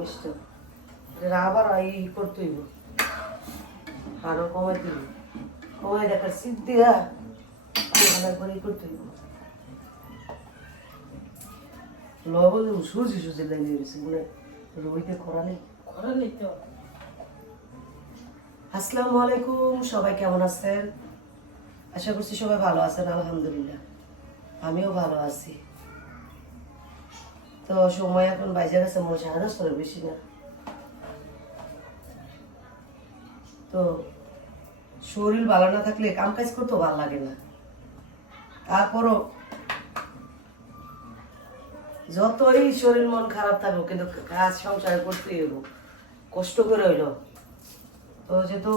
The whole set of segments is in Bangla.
মিষ্ট এটা আবার এই করতে হইব আরো কমাই দিব কমাই দেখা শীত দিয়া করে করতে হইব লবণ সুজি সুজি লাগিয়ে গেছে বলে রবিতে করা নেই তো। আসসালামু আলাইকুম, সবাই কেমন আছেন? আশা করছি সবাই ভালো আছেন। আলহামদুলিল্লাহ আমিও ভালো আছি। তো সময় এখন বাইজে গেছে 10:30, বেশি না। তো শরীর ভালো না থাকলে কাম কাজ করতেও ভালো লাগে না। তারপরও যতই শরীর মন খারাপ থাকুক কিন্তু কাজ সংসার করতেই হইব, কষ্ট করে হইল। তো যেহেতু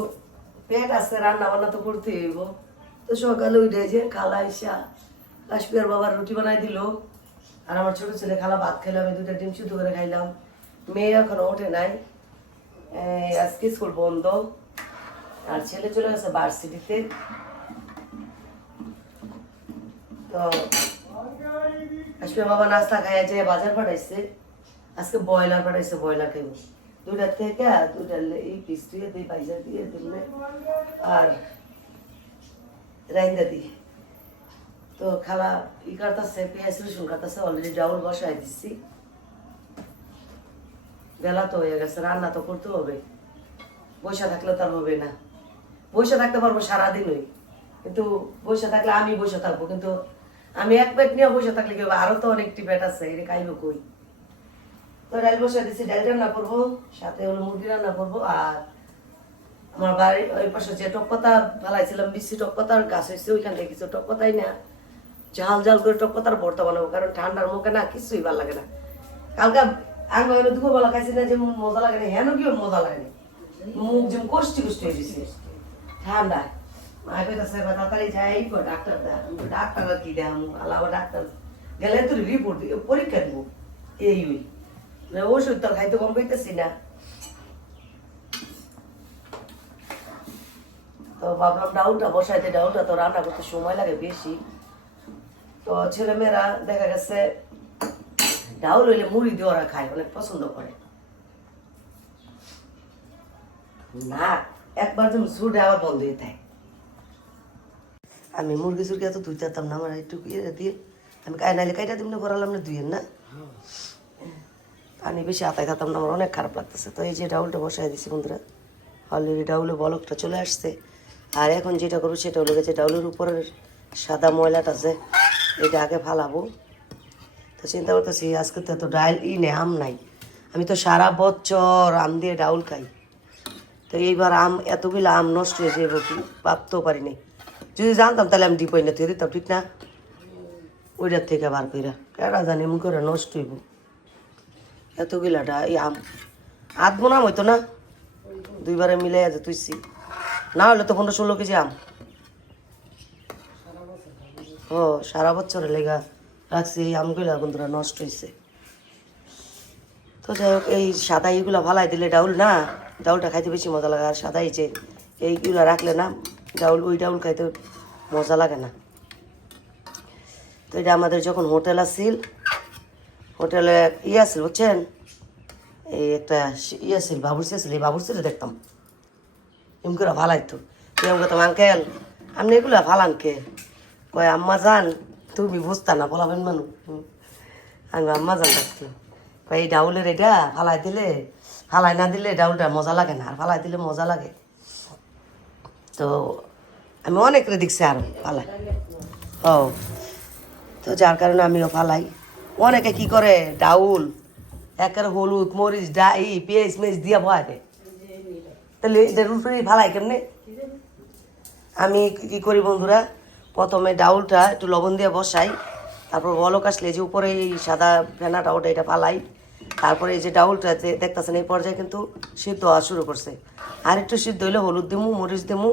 পেট আছে রান্না বান্না তো করতেই হইব। তো সকালে উঠে যে খালা ইসা কাশ্মীর বাবার রুটি বানাই দিল, আর আমার ছোট ছেলে খালা ভাত খেলাম, 2টা ডিম সিদ্ধ করে খাইলাম। মেয়ে এখনো ওঠে নাই, আজকে স্কুল বন্ধ, আর ছেলে চলে গেছে ভার্সিটিতে। তো কাশ্মীর বাবা নাস্তা খাইয়া যে বাজার পাঠাইছে, আজকে ব্রয়লার পাঠাইছে, ব্রয়লার খাইব। 2টা থেকে 2টা এই পিস দিয়ে দিই, পাইজা দিয়ে দিলে আর রাইন্দা দিই। তো খালা ই কাটতেছে, পেঁয়াজ রসুন কাটতেছে, অলরেডি ডাউল বসাই দিচ্ছি। বেলা তো হয়ে গেছে, রান্না তো করতে হবে, বসে থাকলে তো আর হবে না। বসে থাকতে পারবো সারাদিনই, কিন্তু বসে থাকলে আমি বসে থাকবো, কিন্তু আমি এক পেট নিয়ে বসে থাকলে কি আরো তো অনেকটি পেট আছে, এটা খাইব কই। তো ডাল বসে দিচ্ছি, ডাল রান্না করবো, সাথে হলো মুরগি রান্না করবো। আর আমার বাড়ির ওই পাশে যে টক পাতা ফেলাইছিলাম, বিশি টক পাতার গাছ হয়েছে, ওইখান থেকে কিছু টক পাতাই না ঝাল ঝাল করে টক পাতার ভর্তা বানাবো, কারণ ঠান্ডার মুখে না কিছুই ভালো লাগে না। কালকে আমি দুপুরবেলা খাইছি না, যেমন মজা লাগে না, হেন কি মজা লাগে না, মুখ যেমন কষ্টি কষ্টি হয়ে গেছে ঠান্ডায়। মায়ের কাছে তাড়াতাড়ি যাই ডাক্তার ডাক্তার কি দেখাম, আলাদা ডাক্তার গেলে তো রিপোর্ট পরীক্ষা দিব, এই ওষুধ তো খাইতে কম পাইতেছি না। তো ভাবলাম ডাউলটা বসাইতে, ডাউলটা তো রান্না করতে সময় লাগে বেশি। তো ছেলেমেয়েরা দেখা গেছে ডাউল হইলে মুড়ি দিয়ে ওরা খায়, অনেক পছন্দ করে না। একবার যেমন সুটে আবার বন্ধ হয়ে থাকে। আমি মুরগি সুরগি এত ধুইতে যেতাম না, আমার একটু ইয়ে দিয়ে আমি নাইলে কাইটা দিন করালাম না, ধুইয়েন না, পানি বেশি আতায় খাতাম না, আমার অনেক খারাপ লাগতেছে। তো এই যে ডাউলটা বসাই দিছি বন্ধুরা, অলরেডি ডাউলে বলকটা চলে আসছে। আর এখন যেটা করবো সেটা হলো যে ডাউলের উপরের সাদা ময়লাটা আছে, এটা আগে ফালাবো। তো চিন্তা করতেছি আজকে তো এত ডাল নেই, আম নাই, আমি তো সারা বছর আম দিয়ে ডাউল খাই। তো এইবার আম এতগুলো আম নষ্ট হয়ে যাবো কি ভাবতেও পারিনি। যদি জানতাম তাহলে আমি ডিপই না তুই দিতাম, ঠিক না? ওইটার থেকে বার কইরা কেডা জানি এমন করে নষ্ট হইব এতগুলাটা। এই আম আধবো নাম হইতো না, 2বারে মিলে আছে তুইছি, না হলে তো 15-16 কেজি আম। ও সারা বছরের লেগা রাখছি, এই আমগুলা বন্ধুরা নষ্ট হয়েছে। তো যাই হোক, এই সাদা এইগুলা ভালাই দিলে ডাউল না, ডাউলটা খাইতে বেশি মজা লাগে। আর সাদা এই যে এইগুলা রাখলে না ডাউল, ওই ডাউল খাইতে মজা লাগে না। তো এটা আমাদের যখন হোটেল আসছিল, হোটেলে আসছিল বুঝছেন, এই একটা আসছিল বাবুর্চি আসছিল, এই বাবুর্চিটা দেখতাম এম করে ভালাইতো। এরকম করতাম, আঙ্কেল আপনি এগুলা ভালান কে? কয় আম্মা জান তুমি বুঝতা না, বলাবেন মানুষ। আমি আম্মা জান ডাকতো, কয় এই ডাউলের এটা ফালাই দিলে, ফালাই না দিলে ডাউলটা মজা লাগে না, আর ফালাই দিলে মজা লাগে। তো আমি অনেকরে দেখছি আরো ফালাই, ও তো যার কারণে আমিও ফালাই। অনেকে কি করে ডাউল একের হলুদ মরিচ পেঁয়াজ মেজ দিয়া ভয় দেয়, তাহলে এটা রুটি ফালাই কেমনে? আমি কি করি বন্ধুরা, প্রথমে ডাউলটা একটু লবণ দিয়ে বসাই, তারপর বলক আসলে যে উপরে এই সাদা ফেনাটা ওটা এটা ফালাই, তারপরে এই যে ডাউলটা দেখতেছেন এই পর্যায়ে কিন্তু সিদ্ধ হওয়া শুরু করছে। আর একটু সিদ্ধ হইলে হলুদ দিমু, মরিচ দিমু,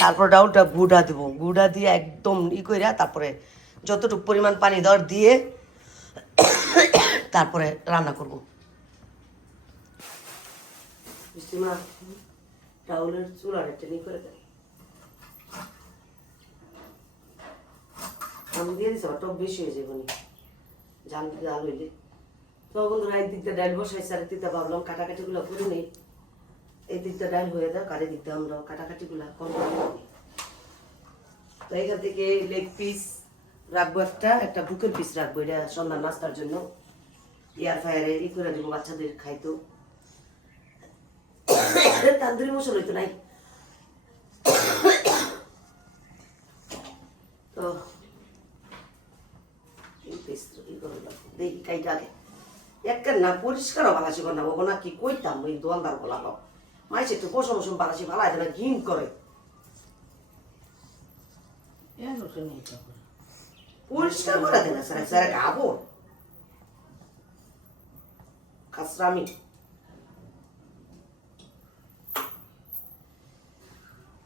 তারপর ডাউলটা গুঁড়া দিব, গুঁড়া দিয়ে একদম কইরা তারপরে যতটুকু পরিমাণ পানি দর দিয়ে তারপরে রান্না করবো। ডাউলের চুলার একটা করে দেয়, আমি দিয়ে দিচ্ছি, টক বেশি হয়ে যাবে নি, জাল হইলে তো বন্ধুরা এই দিকটা ডাল বসাইছে আর দিকটা ভাবলাম কাটাকাটিগুলো করে নেই, এই দিকটা ডাল হয়ে যাক আর এই দিকটা আমরা কাটাকাটিগুলো কম করে নিই। তো এখান থেকে লেগ পিস রাখবো, একটা বুকের পিস রাখবো, এটা সন্ধ্যার নাস্তার জন্য এয়ার ফায়ারে ই করে দেবো, বাচ্চাদের খাইতো। তান্দুরি মশলা হইতো নাই। তো দেখি কাইটা আগে একটা না পরিষ্কারও বালাসি কর না বাবু না, কি কইতাম ওই দোয়ানদার বলালো মাইছে একটু পশম পশম বালাসি ভালাই দেয় না, ঘিন করে পরিষ্কার করে দেয় না স্যার, স্যার খাবো খাসরামি।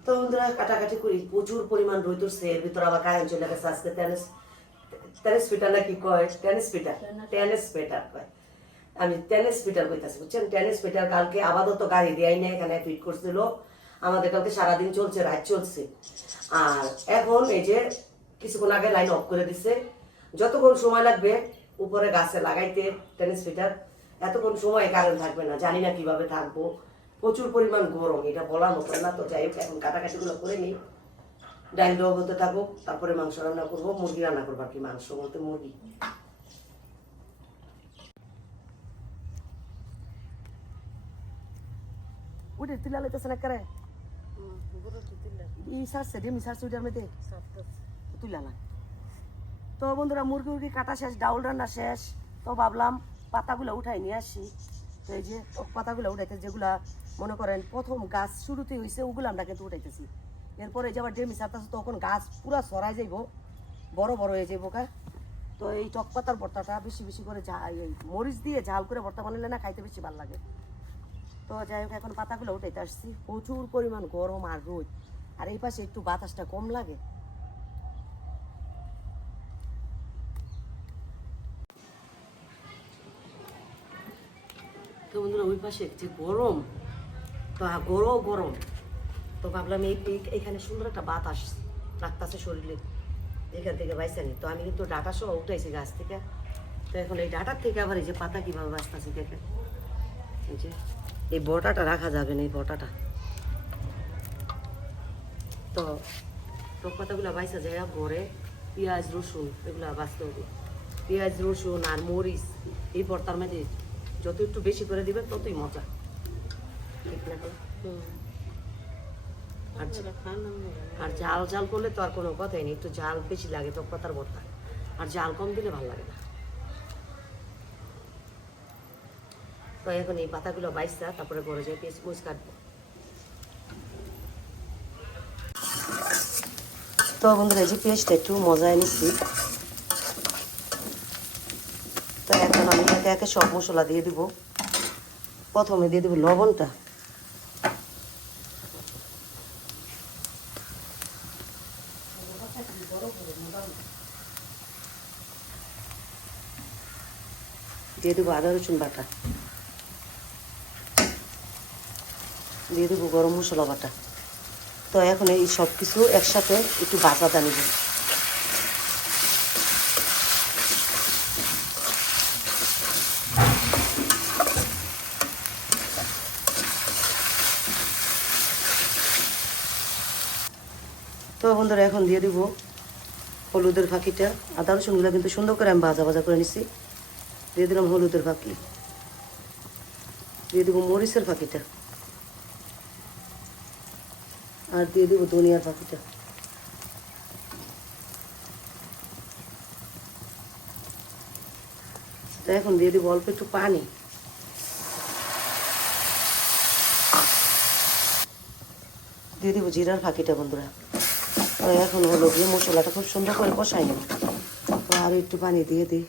তো বন্ধুরা কাটাকাটি করি, প্রচুর পরিমাণ রই তুলছে, এর ভিতর আবার কারেন্ট চলে গেছে আজকে। টেনিস পিটার নাকি কয়, টেনিস পিটার কয়, আমি টেনিস পিটার কইতাছি বুঝছেন। টেনিস পিটার কালকে আপাতত গাড়ি দেয় না, এখানে ফিট করছিল আমাদের, কালকে সারাদিন চলছে, রাত চলছে। আর এখন এই যে কিছুক্ষণ আগে লাইন অফ করে দিছে, যতক্ষণ সময় লাগবে উপরে গাছে লাগাইতে টেনিস পিটার, এতক্ষণ সময় কারেন্ট থাকবে না, জানি না কিভাবে থাকবো, প্রচুর পরিমাণ গরম, এটা বলার মতো না। তো যাই হোক এখন কাটাকাটিগুলো করে নিই, ডাল দেওয়া হতে থাকুক, তারপরে মাংস রান্না করবো, মুরগি রান্না করবো আর কি, মাংস বলতে মুরগি। উঠে তুলা লইতেছে না করে ই সারছে ডিমি সারছে ওইটার মধ্যে তুলা না। তো বন্ধুরা মুরগি কাটা শেষ, ডাউল রান্না শেষ। তো ভাবলাম পাতাগুলো উঠাই নিয়ে আসি। তো এই যে পাতাগুলো উঠাইতে, যেগুলা মনে করেন প্রথম গাছ শুরুতে হয়েছে ওগুলো আমরা কিন্তু উঠাইতেছি। এরপরে যে আবার ডেমি সারতেছে, তখন গাছ পুরা সরাই যাইব, বড় বড় হয়ে যাইব কা। তো এই টক পাতার ভর্তাটা বেশি বেশি করে এই মরিচ দিয়ে ঝাল করে ভর্তা বানালে না খাইতে বেশি ভালো লাগে। তো যাই হোক এখন পাতাগুলো উঠাইতে আসছি, প্রচুর পরিমাণ গরম আর রোদ, আর এই পাশে একটু বাতাসটা কম লাগে। তো বন্ধুরা ওই পাশে যে গরম, তো গরম, তো ভাবলাম এইখানে সুন্দর একটা বাতাস লাগতেছে শরীরে, এখান থেকে বাইসে নি। তো আমি কিন্তু ডাটা সহ উঠাইছি গাছ থেকে। তো এখন এই ডাটার থেকে আবার এই যে পাতা কীভাবে বাঁচতেছি দেখেন, এই যে এই বটাটা রাখা যাবে না, এই বটাটা। তো টক পাতাগুলো বাইসা যায় ঘরে, পেঁয়াজ রসুন এগুলো বাঁচতে হবে, পেঁয়াজ রসুন আর মরিচ এই ভর্তার মধ্যে যত একটু বেশি করে দিবেন ততই মজা, ঠিক না? আর ঝাল ঝাল করলে তো আর কোনো কথাই নেই, একটু ঝাল বেশি লাগে টক পাতার ভর্তা, আর ঝাল কম দিলে ভালো লাগে না। তো এখন এই পাতাগুলো বাইসা তারপরে ঘরে যাই পেঁয়াজ মরিচ কাটবো। তো বন্ধুরা এই যে পেঁয়াজটা একটু মজা এনেছি। তো এখন আমি একে একে সব মশলা দিয়ে দিব। প্রথমে দিয়ে দেবো লবণটা, দিয়ে দেবো আদা রসুন বাটা, দিয়ে দেবো গরম মশলা বাটা। তো এখন এই সব কিছু একসাথে একটু বাটা নিব। তো বন্ধুরা এখন দিয়ে দিব হলুদের ফাঁকিটা, আদা রসুনগুলো কিন্তু সুন্দর করে আমি ভাজা ভাজা করে নিছি। দিয়ে দিলাম হলুদের ফাঁকি, দিয়ে দেবো মরিচের ফাঁকিটা, আর দিয়ে দেবো ধনিয়ার ফাঁকিটা। তো এখন দিয়ে দেবো অল্প একটু পানি, দিয়ে দেবো জিরার ফাঁকিটা বন্ধুরা। তো এখন হলো গিয়ে মশলাটা খুব সুন্দর করে কষাই নেব, আর একটু পানি দিয়ে দিই।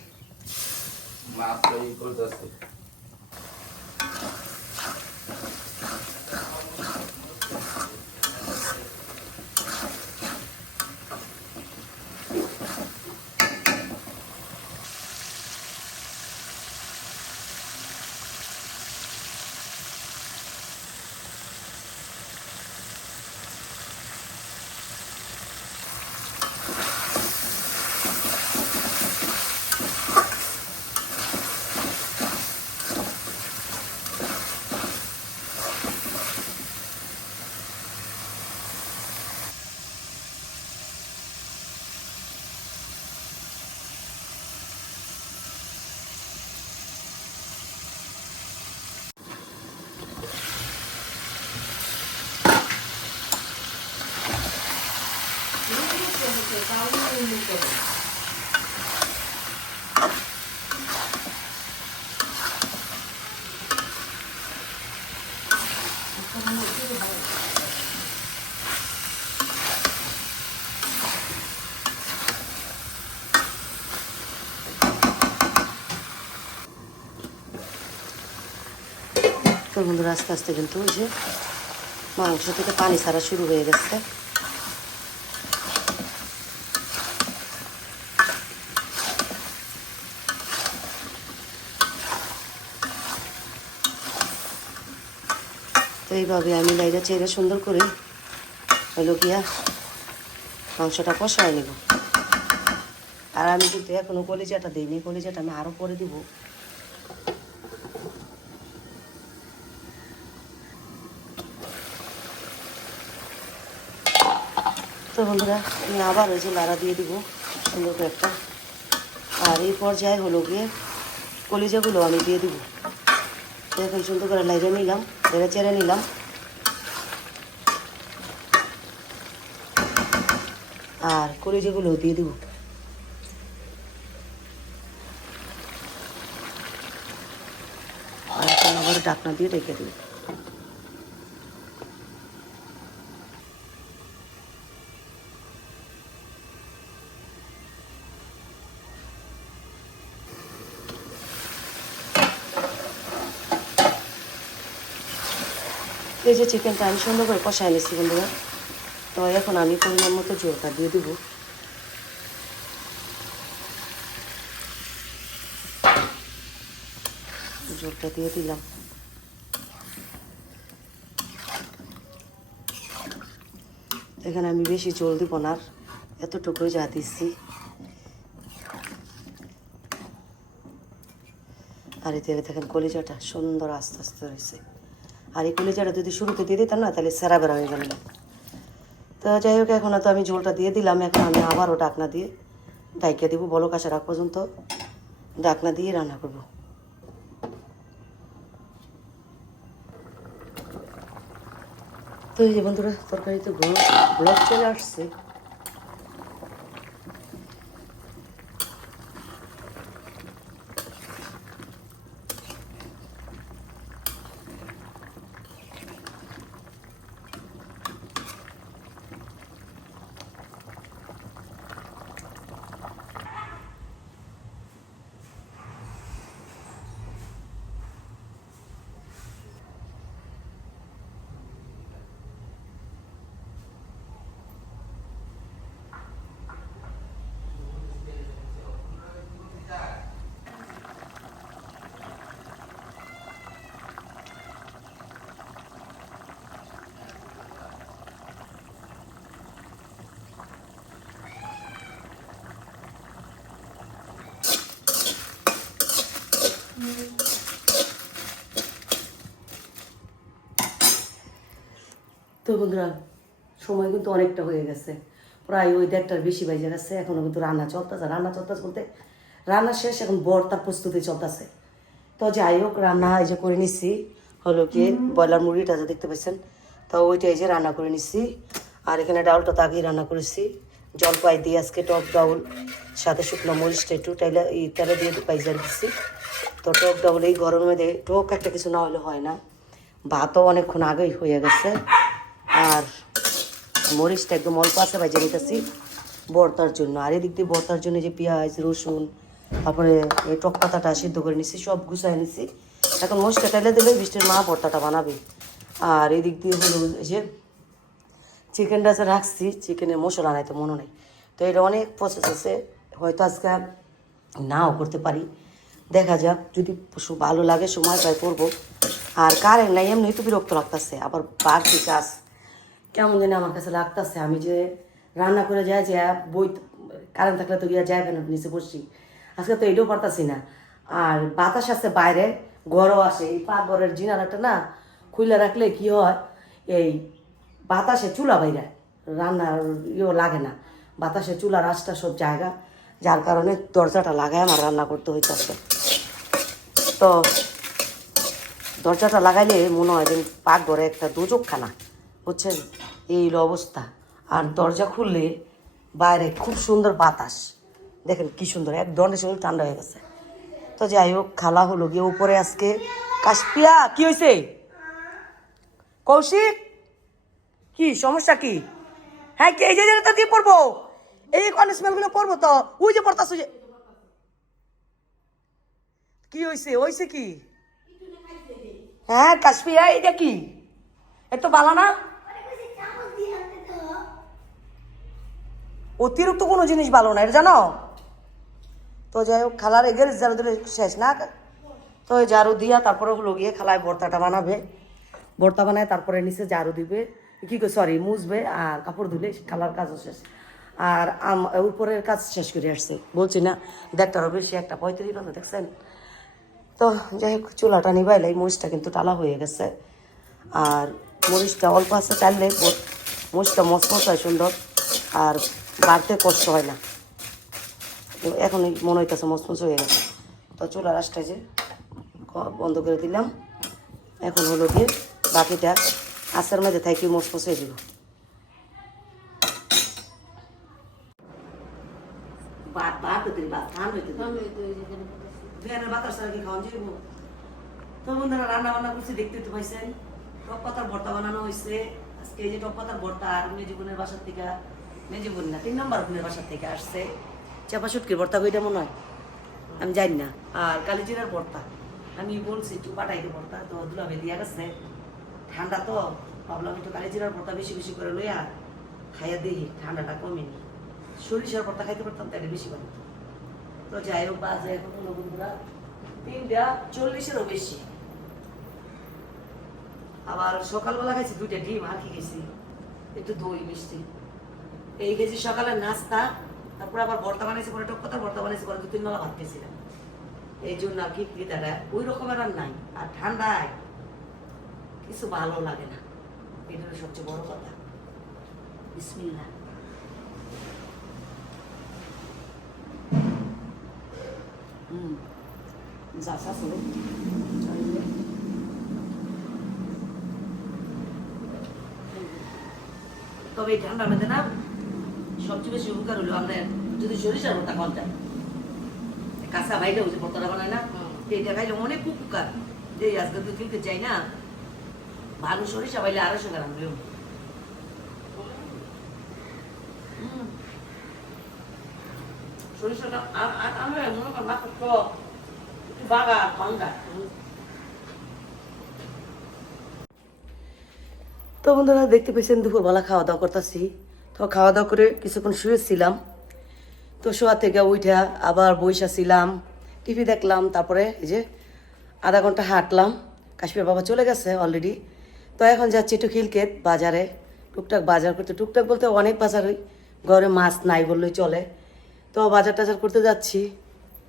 তো বন্ধুরা আস্তে আস্তে কিন্তু ওই যে মাংস থেকে পানি ছাড়া শুরু হয়ে গেছে। তো এইভাবে আমি লাইটা চেড়ে সুন্দর করে হলো গিয়া মাংসটা কষায় নেব। আর আমি কিন্তু এখনো কলিজাটা দিইনি, কলিজাটা আমি আরও পরে দিব। তো বন্ধুরা আমি আবার ওই যে লাড়া দিয়ে দিব সুন্দর করে একটা। আর এই পর্যায়ে হলো গিয়ে কলিজাগুলো আমি দিয়ে দিব। এখন সুন্দর করে লাইড়ে নিলাম, নেড়ে চেড়ে নিলাম। আর কলিজাগুলোও দিয়ে দিব। আর এখন আবার ঢাকনা দিয়ে রেখে দিব। এই যে চিকেনটা আমি সুন্দর করে কষায় নিচ্ছি বন্ধুরা। তো এখন আমি পরিমাণ মতো জলটা দিয়ে দেবো। জলটা দিয়ে দিলাম। এখানে আমি বেশি জল দিব না, এতটুকুই যা দিচ্ছি। আর এতে দেখেন কলিজাটা সুন্দর আস্তে আস্তে রয়েছে। আর এই কলিজাটা যদি শুরুতে দিয়ে দিতাম না তাহলে সেরা বেড়া হয়ে গেল না। তো যাই হোক এখন তো আমি ঝোলটা দিয়ে দিলাম। এখন আমি আবারও ঢাকনা দিয়ে ঢাকিয়ে দেবো, বলক আসার আগ পর্যন্ত ঢাকনা দিয়ে রান্না করব। তো এই যে বন্ধুরা তরকারিতে ব্লক চলে আসছে। তো বন্ধুরা সময় কিন্তু অনেকটা হয়ে গেছে, প্রায় ওই 1:30টার বেশি বাজে গেছে। এখনও কিন্তু রান্না চলতেছে বলতে রান্না শেষ, এখন ভর্তার প্রস্তুতি চলতেছে। তো যাই হোক রান্না এই যে করে নিচ্ছি হলো কি ব্রয়লার মুরগিটা যে দেখতে পাচ্ছেন, তো ওইটা এই যে রান্না করে নিচ্ছি। আর এখানে ডাউলটা তো আগেই রান্না করেছি, জলপাই দিয়ে আজকে টক ডাউল সাথে শুকনো মরিচটা একটু তেলে দিয়ে পাইজার দিচ্ছি। তো টক ডাউল এই গরমের মধ্যে টক একটা কিছু না হলে হয় না। ভাতও অনেকক্ষণ আগেই হয়ে গেছে। আর মরিচটা একদম অল্প আছে ভেজে নিতেছি ভর্তার জন্য। আর এদিক দিয়ে ভর্তার জন্য যে পেঁয়াজ রসুন তারপরে এই টক পাতাটা সিদ্ধ করে নিচ্ছি, সব গুছাই নিচ্ছি। এখন মরিচটা টেলে দিলে বৃষ্টির মা ভর্তাটা বানাবে। আর এদিক দিয়ে হলো যে চিকেনটা যে রাখছি, চিকেনের মশলা নাই তো মনে নেই। তো এটা অনেক প্রসেস আছে, হয়তো আজকে নাও করতে পারি, দেখা যাক। যদি ভালো লাগে সময় পাই করবো। আর কারেন্ট নাই, এমনি তো বিরক্ত লাগতেছে। আবার বাড়তি কাজ কেমন জানি আমার কাছে লাগতেছে। আমি যে রান্না করে যাই যে বই কারেন্ট থাকলে তো গিয়া যায় কেন নিচে বসছি, আজকে তো এটাও পারতাছি না। আর বাতাস আছে বাইরে, ঘরও আসে। এই পাকঘরের জিনালাটা না খুলে রাখলে কি হয়, এই বাতাসে চুলা বাইরে রান্নার ইয়েও লাগে না, বাতাসে চুলার আঁচটা সব জায়গা, যার কারণে দরজাটা লাগায় আমার রান্না করতে হইতেছে। তো দরজাটা লাগাইলে মনে হয় যে পাকঘরে একটা দোজকখানা, বুঝছেন, এই হলো অবস্থা। আর দরজা খুললে বাইরে খুব সুন্দর বাতাস, দেখেন কি সুন্দর, এক দণ্ডের সঙ্গে ঠান্ডা হয়ে গেছে। তো যাই হোক, খালা হলো গিয়ে উপরে আজকে। কাশপিয়া কি হয়েছে? কৌশিক কি সমস্যা কি? হ্যাঁ কি এই যে তো দিয়ে পড়বো, এই স্মেলগুলো পড়বো তো, ওই যে পড়তাছ যে। কি হয়েছে? হয়েছে কি? হ্যাঁ কাশপিয়া এটা কি? এত ভালো না, অতিরিক্ত কোনো জিনিস ভালো না, এটা জানো? তো যাই হোক, খালার এগের ঝাড়ু দিলে শেষ না। তো ওই ঝাড়ু দিয়া তারপরে হলো গিয়ে খালায় ভর্তাটা বানাবে। ভর্তা বানায় তারপরে নিচে ঝাড়ু দিবে, কি সরি মুছবে, আর কাপড় ধুলে খালার কাজও শেষ। আর উপরের কাজ শেষ করে আসছে, বলছি না দেখটারও বেশি, 1:35 বাজে দেখছেন। তো যাই হোক, চুলাটা নিবাইলাই, মরিচটা কিন্তু টালা হয়ে গেছে। আর মরিচটা অল্প আছে চাইলে মরিচটা মচমচ হয় সুন্দর, আর বাড়তে কষ্ট হয় না। এখন মনে হইতেছে মচমচ হয়ে গেছে। তো চুলার আঁচটা যে বন্ধ করে দিলাম। এখন হলো গিয়ে বাকিটা আচার মধ্যে থাকি মচমচ হয়ে দিব। তো বন্ধুরা, রান্না বান্না করছি, দেখতে তো পাইছেন। টক পাতার ভর্তা বানানো হয়েছে আজকে। এই যে টক পাতার ভর্তা, আর মেজুবনের বাসার থেকে, মেজুবন না 3 নম্বর বোনের বাসার থেকে আসছে চাপা শুটকির ভর্তা, কইটা মনে হয় আমি জানি না। আর কালিজিরার ভর্তা আমি বলছি একটু পাঠাইতে ভর্তা, তো দুলাবে দিয়া গেছে। ঠান্ডা তো ভাবলাম একটু কালিজিরার ভর্তা বেশি বেশি করে লইয়া খাইয়া দিই, ঠান্ডাটা কমেনি। সরিষার ভর্তা খাইতে পারতাম তাহলে বেশি ভালো। তো যাই হোক, বাজে এখন হলো বন্ধুরা 3:40-এরও বেশি। আবার সকালবেলা খাইছি 2টা ডিম, আর কি খেয়েছি একটু দই মিষ্টি, এই খেয়েছি সকালের নাস্তা। তারপর আবার ভর্তা বানাইছি, পরে টক পাতার ভর্তা বানাইছি, পরে 2-3 বেলা ভাত খেয়েছিলাম। এই জন্য আর কি ক্রেতারা ওই রকমের আর নাই। আর ঠান্ডায় কিছু ভালো লাগে না, এটা সবচেয়ে বড় কথা। বিসমিল্লাহ। যাসা শুনে তবে এই ঠান্ডার মধ্যে না সবচেয়ে বেশি উপকার হলো আমরা যদি সরিষার ভর্তা খাওয়া যায়, কাঁচা ভাইটা হচ্ছে ভর্তাটা বানায় না, এটা খাইলে অনেক উপকার। যে আজকে তো কিনতে চাই না, ভালো সরিষা পাইলে 250 গ্রাম দেব। সরিষাটা আমি মনে কর মাত্র একটু বাগা ঠান্ডা। তো বন্ধুরা, দেখতে পেয়েছেন দুপুরবেলা খাওয়া দাওয়া করতেছি। তো খাওয়া দাওয়া করে কিছুক্ষণ শুয়েছিলাম। তো শোয়া থেকে উঠা আবার বইসাছিলাম, টিভি দেখলাম। তারপরে এই যে আধা ঘন্টা হাঁটলাম। কাশ্মীর বাবা চলে গেছে অলরেডি। তো এখন যাচ্ছি একটু খিলকেত বাজারে, টুকটাক বাজার করতে। টুকটাক বলতে অনেক বাজার, ওই ঘরে মাছ নাই বললেই চলে। তো বাজার টাজার করতে যাচ্ছি,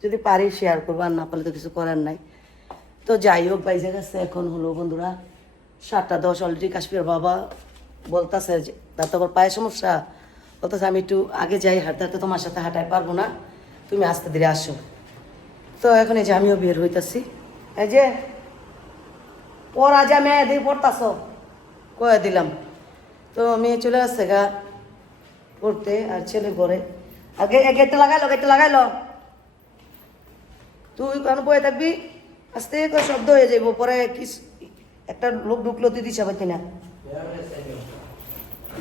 যদি পারি শেয়ার করবো, আর না পারলে তো কিছু করার নাই। তো যাই হোক, বাইজে গেছে এখন হলো বন্ধুরা 7:10 অলরেডি। কাশ্মীর বাবা বলতেছে যে তার তো আবার পায়ের সমস্যা, বলতেছে আমি একটু আগে যাই, হাঁটতে হাঁটতে তোমার সাথে হাঁটাই পারবো না, তুমি আস্তে ধীরে আসো। তো এখন এই যে আমিও বের হইতাছি। এই যে পড়া যা মেয়ে দিয়ে পড়তাছ কয়ে দিলাম। তো মেয়ে চলে আসছে গা পড়তে, আর ছেলে ঘরে। আর গেটটা লাগাইলো, গেটটা লাগাইলো। তুই কারণ বয়ে থাকবি, আস্তে করে শব্দ হয়ে যাইব, পরে কি একটা লোক ঢুকলো দিদি সবাই কিনা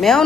মেয়েও